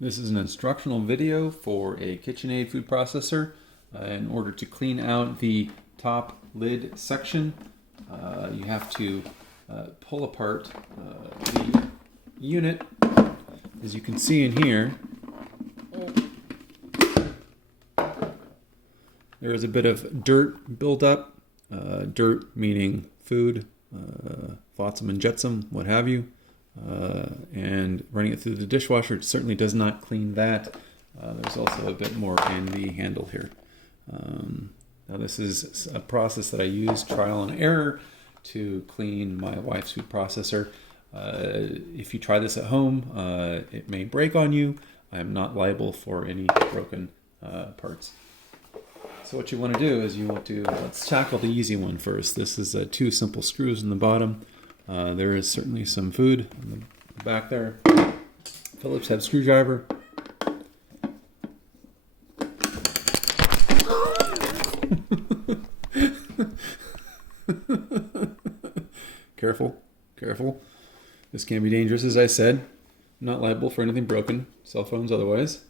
This is an instructional video for a KitchenAid food processor. In order to clean out the top lid section, you have to pull apart the unit. As you can see in here, there is a bit of dirt built up. Dirt meaning food, flotsam and jetsam, what have you. And running it through the dishwasher certainly does not clean that. There's also a bit more in the handle here. Now this is a process that I use trial and error to clean my wife's food processor. If you try this at home, it may break on you. I am not liable for any broken parts. So what you want to do is let's tackle the easy one first. This is 2 simple screws in the bottom. There is certainly some food in the back there. Phillips head screwdriver. Careful, careful. This can be dangerous, as I said. Not liable for anything broken, cell phones otherwise.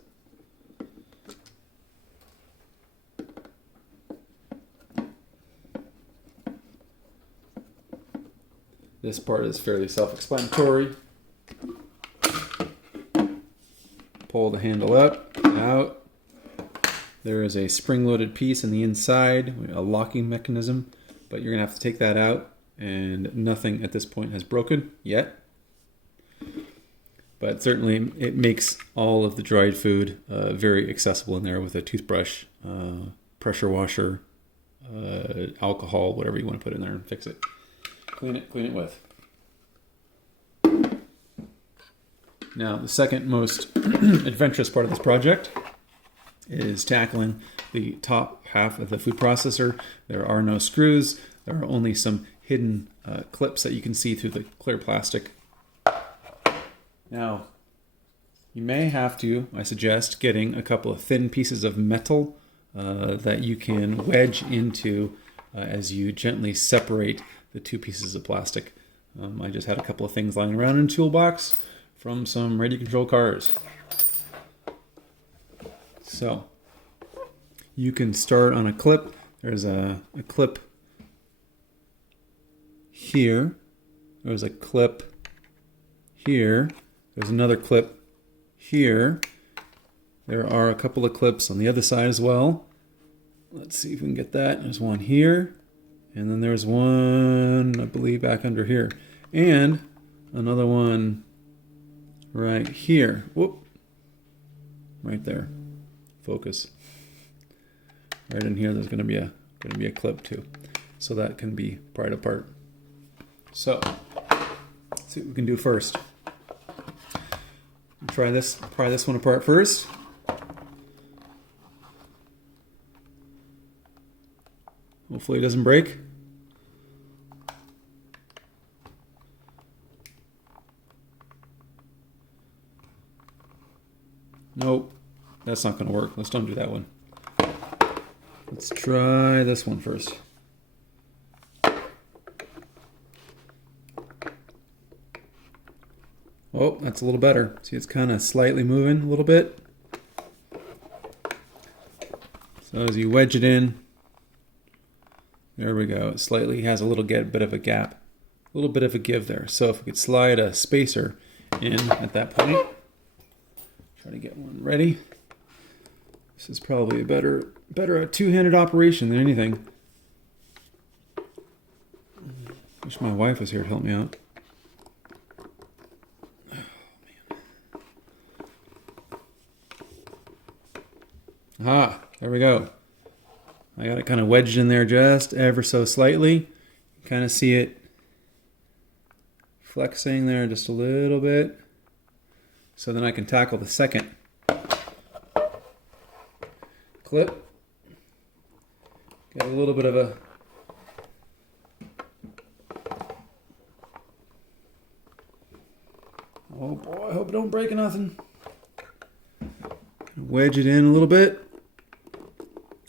This part is fairly self-explanatory. Pull the handle up, out. There is a spring-loaded piece in the inside, a locking mechanism, but you're going to have to take that out, and nothing at this point has broken yet. But certainly it makes all of the dried food very accessible in there with a toothbrush, pressure washer, alcohol, whatever you want to put in there and fix it. Clean it with. Now, the second most adventurous part of this project is tackling the top half of the food processor. There are no screws. There are only some hidden clips that you can see through the clear plastic. Now, you may have to, I suggest, getting a couple of thin pieces of metal that you can wedge into as you gently separate the 2 pieces of plastic. I just had a couple of things lying around in a toolbox from some radio control cars. So you can start on a clip. There's a clip here. There's a clip here. There's another clip here. There are a couple of clips on the other side as well. Let's see if we can get that. There's one here. And then there's one, I believe, back under here. And another one right here. Whoop. Right there. Focus. Right in here, there's going to be a clip too. So that can be pried apart. So, let's see what we can do first. Pry this one apart first. Hopefully it doesn't break. Nope, that's not going to work. Let's don't do that one. Let's try this one first. Oh, that's a little better. See, it's kind of slightly moving a little bit. So as you wedge it in, there we go. It slightly has a little bit of a gap, a little bit of a give there. So if we could slide a spacer in at that point, try to get one ready. This is probably a better a two-handed operation than anything. Wish my wife was here to help me out. Ah, there we go. I got it kind of wedged in there just ever so slightly. Kind of see it flexing there just a little bit. So then I can tackle the second clip. Get a little bit of a oh boy, I hope it don't break nothing. Wedge it in a little bit.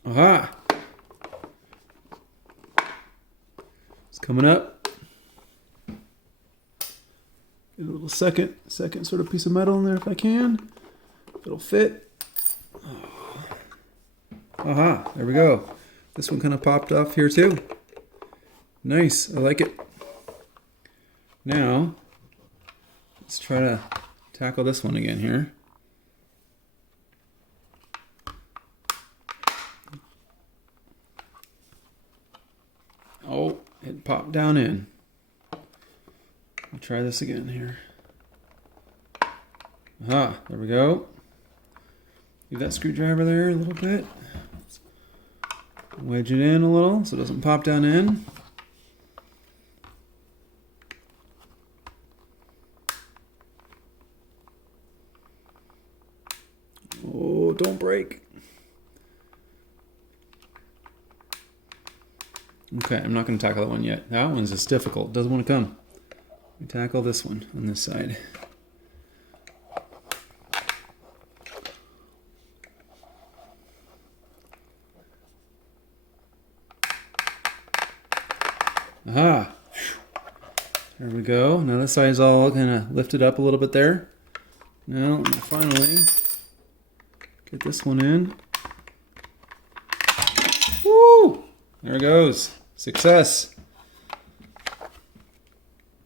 Aha! It's coming up. Get a little second sort of piece of metal in there if I can. it'll fit. Aha, there we go. This one kind of popped off here too. Nice, I like it. Now, let's try to tackle this one again here. Oh, it popped down in. I'll try this again here. Aha, there we go. Leave that screwdriver there a little bit. Wedge it in a little so it doesn't pop down in. Oh, don't break. Okay, I'm not going to tackle that one yet. That one's just difficult. Doesn't want to come. We tackle this one on this side. Aha! There we go. Now this side's all kind of lifted up a little bit there. Now, let me finally get this one in. Woo! There it goes. Success.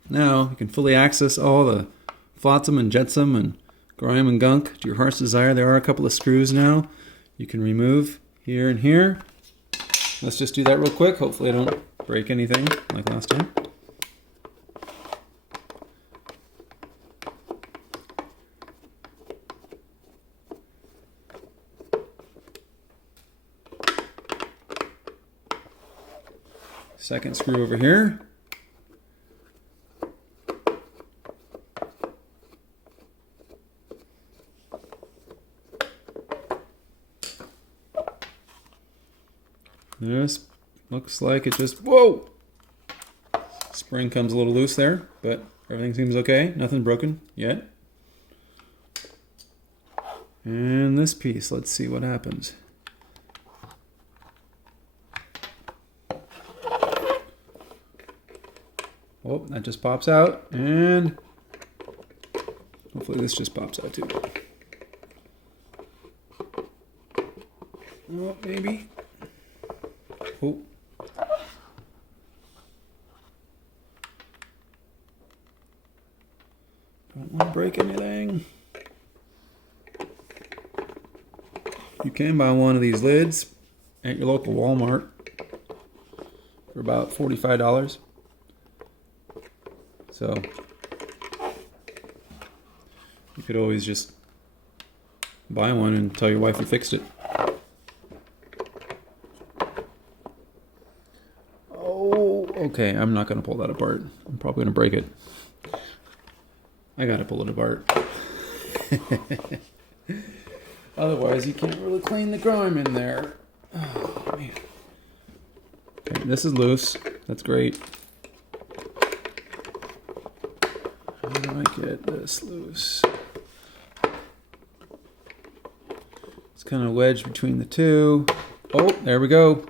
Now you can fully access all the flotsam and jetsam and grime and gunk to your heart's desire. There are a couple of screws now you can remove here and here. Let's just do that real quick. Hopefully I don't break anything like last time. Second screw over here. This looks like it just, whoa! Spring comes a little loose there, but everything seems okay. Nothing broken yet. And this piece, let's see what happens. Oh, that just pops out, and hopefully this just pops out too. Oh, maybe. Oh. Don't want to break anything. You can buy one of these lids at your local Walmart for about $45. So you could always just buy one and tell your wife you fixed it. Oh, okay, I'm not going to pull that apart. I'm probably going to break it. I got to pull it apart. Otherwise, you can't really clean the grime in there. Oh, man. Okay, this is loose. That's great. How do I get this loose? It's kind of wedged between the two. Oh, there we go.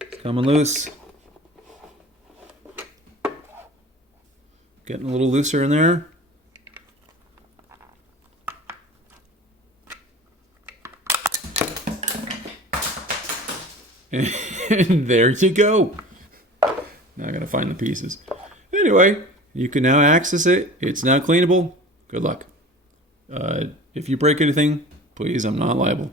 It's coming loose. Getting a little looser in there. And there you go. Now I gotta find the pieces. Anyway, you can now access it. It's now cleanable. Good luck. If you break anything, please, I'm not liable.